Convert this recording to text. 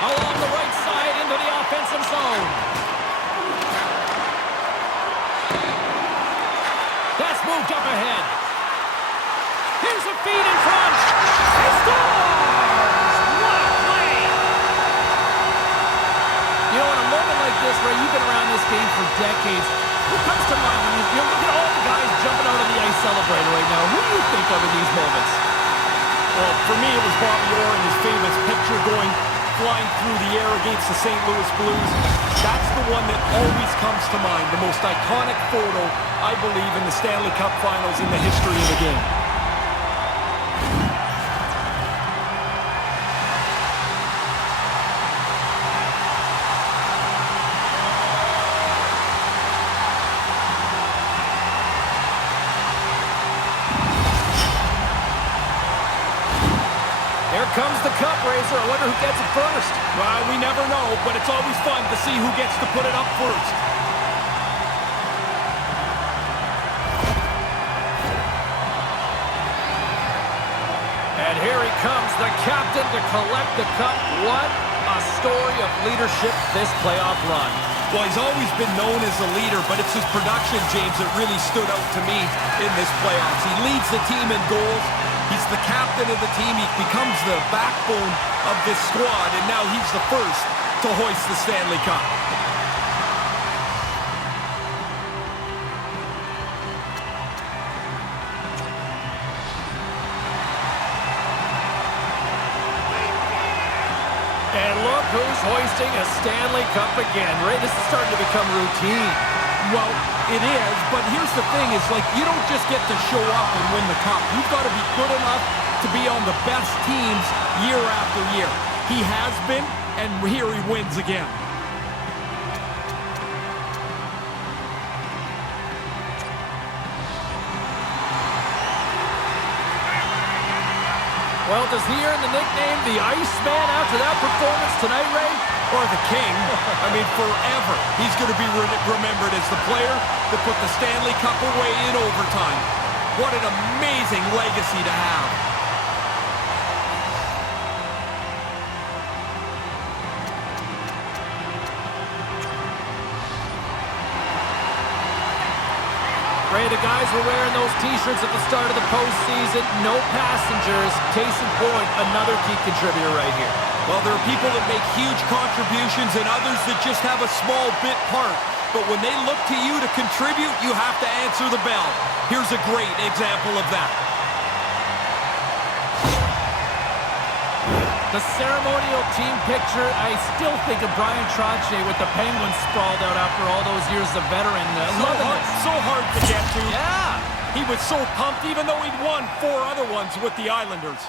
Along the right side into the offensive zone. That's moved up ahead. Here's a feed in front. He scores! What a play! You know, in a moment like this, Ray, you've been around this game for decades. What comes to mind when you look at all the guys jumping out on the ice celebrating right now? Who do you think of in these moments? Well, for me, it was Bobby Orr and his famous picture going flying through the air against the St. Louis Blues. That's the one that always comes to mind. The most iconic photo, I believe, in the Stanley Cup Finals in the history of the game. Here comes the cup raiser. I wonder who gets it first. Well, we never know, but it's always fun to see who gets to put it up first. And here he comes, the captain, to collect the cup. What a story of leadership this playoff run. Well, he's always been known as a leader, but it's his production, James, that really stood out to me in this playoffs. He leads the team in goals. He's the captain of the team. He becomes the backbone of this squad, and now he's the first to hoist the Stanley Cup. And look who's hoisting a Stanley Cup again. Ray, this is starting to become routine. Well, it is, but here's the thing, is like you don't just get to show up and win the cup. You've got to be good enough to be on the best teams year after year. He has been, and here he wins again. Well, does he earn the nickname the Iceman after that performance tonight, Ray? Or the King. I mean, forever. He's going to be remembered as the player that put the Stanley Cup away in overtime. What an amazing legacy to have. Ray, the guys were wearing those T-shirts at the start of the postseason. No passengers. Case in point, another key contributor right here. Well, there are people that make huge contributions and others that just have a small bit part. But when they look to you to contribute, you have to answer the bell. Here's a great example of that. The ceremonial team picture, I still think of Brian Trottier with the Penguins sprawled out after all those years as a veteran. So hard to get to. Yeah. He was so pumped even though he'd won 4 other ones with the Islanders.